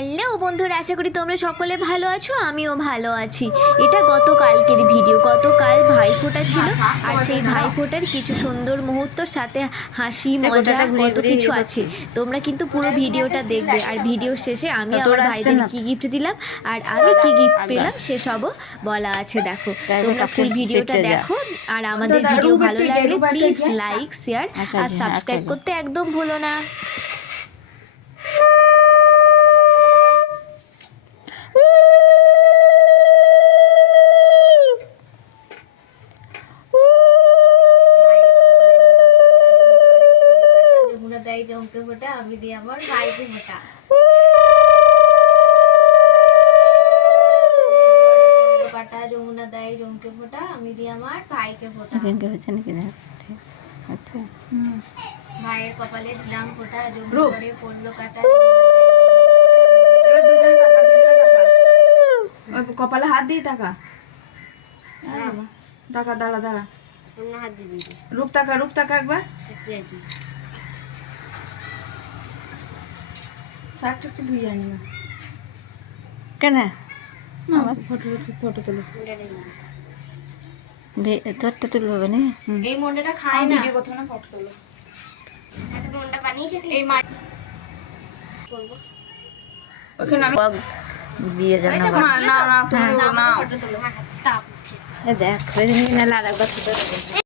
Hello বন্ধুরা, আশা করি তোমরা সকলে ভালো আছো। আমিও ভালো আছি। এটা গতকালকের ভিডিও। গতকাল ভাইফোঁটা ছিল, আর সেই ভাইফোঁটার কিছু সুন্দর মুহূর্তর সাথে হাসি মজা কত কিছু আছে। তোমরা কিন্তু পুরো ভিডিওটা দেখবে, আর ভিডিও শেষে আমি আমার ভাইদের কি গিফট দিলাম আর আমি কি গিফট পেলাম সেসবও বলা আছে। দেখো, তোমরা ফুল ভিডিওটা দেখো, আর আমাদের ভিডিও ভালো লাগলে প্লিজ লাইক, শেয়ার আর সাবস্ক্রাইব করতে একদম ভুলো না। দেয় জমকে ফোটা, আমি দিই আমার ভাইকে ফোটা। কাটা যমুনা দেয় জমকে ফোটা, আমি দিই আমার ভাইকে ফোটা। হয়েছে নাকি? আচ্ছা, ভাইয়ের কপালে দিলাম ফোটা, যমুনা পড়লো কাটা। কপালে হাত দিয়ে টাকা টাকা দাঁড়া দাঁড়া রূপ টাকা একবার শার্টটা একটু ধুয়ে আনি না কেন? ফটো তুলো, তোরটা তুলবো না। এই মন্ডাটা খায় না, ভিডিও করতে না, ফটো তুলো। একটা মন্ডা বানিয়েছে এই মা করব ওখানে আমি বিয়ে যাব না। না না তুমি না, ফটো তুলো। তাপ উঠছে। দেখ, রেডি না লাড়া কথা।